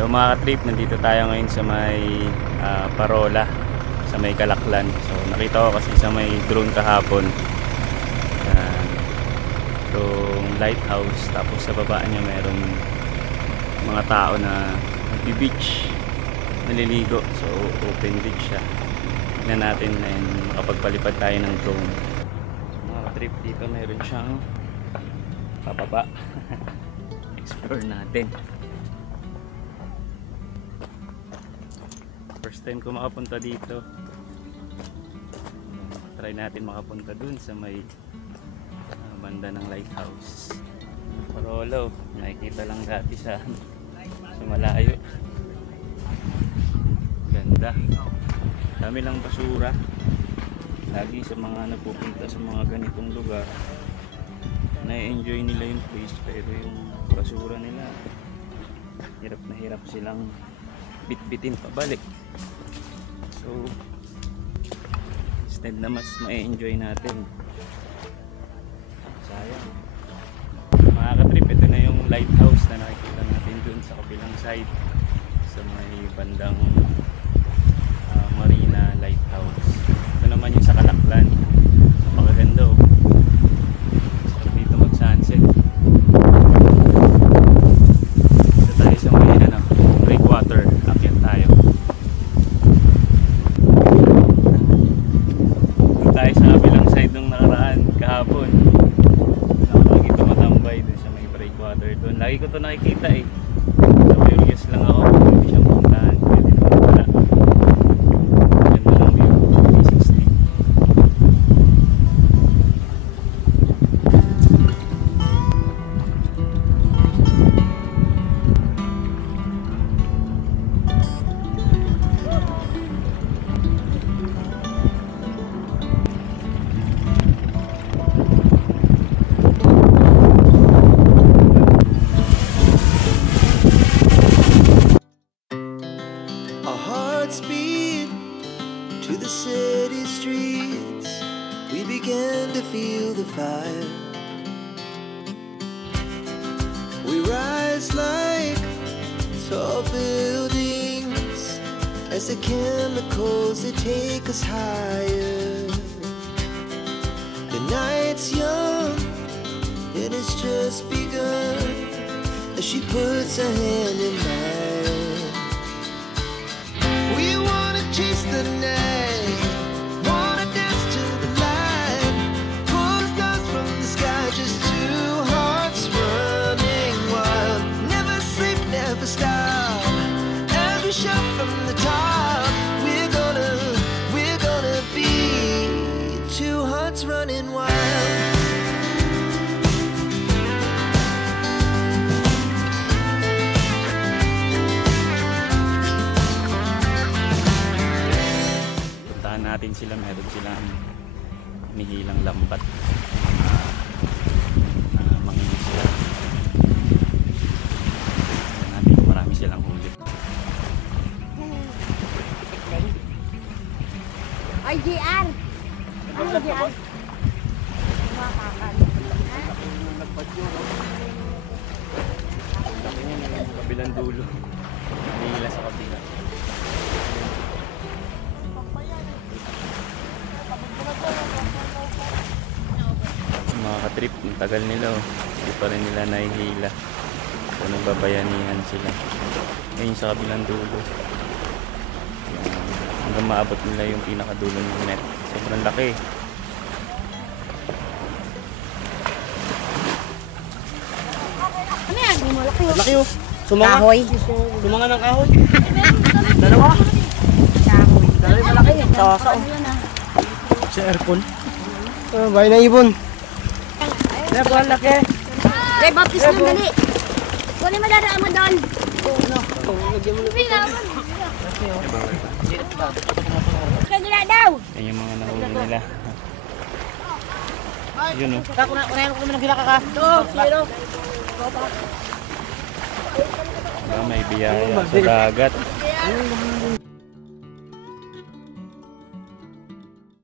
So mga ka-trip, nandito tayo ngayon sa may Parola, sa may Kalaklan. So nakita ko kasi sa may drone kahapon yung lighthouse, tapos sa baba niya meron mga tao na nagbi-beach, naliligo. So open beach siya. Tignan natin na makapagpalipad tayo ng drone. So mga ka-trip, dito meron siyang pababa. Explore natin. First time ko makapunta dito. Try natin makapunta dun sa may banda ng lighthouse. Parolo, nakikita lang dati sa malayo. Ganda. Dami lang basura. Lagi sa mga nagpupunta sa mga ganitong lugar, na-enjoy nila yung place, pero yung basura nila, hirap na hirap silang bitbitin pabalik. So instead na mas ma-enjoy natin, sayang. Mga ka-trip, ito na yung lighthouse na nakikita natin dun sa kabilang side, sa may bandang Marina Lighthouse. Ito naman yung sa Kalaklan. Napakaganda oh. Sarap dito mag-sunset. Dito tayo sa may breakwater. Akyat tayo. Dito tayo sa kabilang side nung nakaraan kahapon. Lagi tumatambay dun sa may breakwater doon. Lagi ko ito nakikita eh. So curious lang ako kung hindi siya puntahan. Pwede naman pala. Ganda ng view. 360. Speed to the city streets, we began to feel the fire. We rise like tall buildings as the chemicals they take us higher. The night's young and it's just begun as she puts her hand in mine. Chase the night, wanna dance to the light, pull the stars from the sky, just two hearts running wild. Never sleep, never stop, as we shout from the top. We're gonna be two hearts running wild. Natin sila, meron silang hinihilang lambat, manginis sila. Natin kung marami silang huli. Ay, GR! Ano GR? Makakan. Kabilang dulo, hinihila sa kabila. Mga ka-trip, ang tagal nila oh. Hindi pa rin nila nahihila. So nagbabayanihan sila. Ngayon sa kabilang dulo, hanggang maabot nila yung pinakadulo ng net. Sobrang laki. Ano yan? May malaki oh. Laki oh. Sumanga. Kahoy. Sumanga ng kahoy. Dalawa. Kahoy. Dalawa malaki. Tasa oh. Sa aircon. Bahay na ibon. Dalawa laki. Ray, baptis ng dali. Kunin mo dadaan mo doon. Kaya nila daw. Yan yung mga nahuli nila. Yun oh. Kunayan ko naman ng hilaka ka. Zero. May biyaya sa dagat.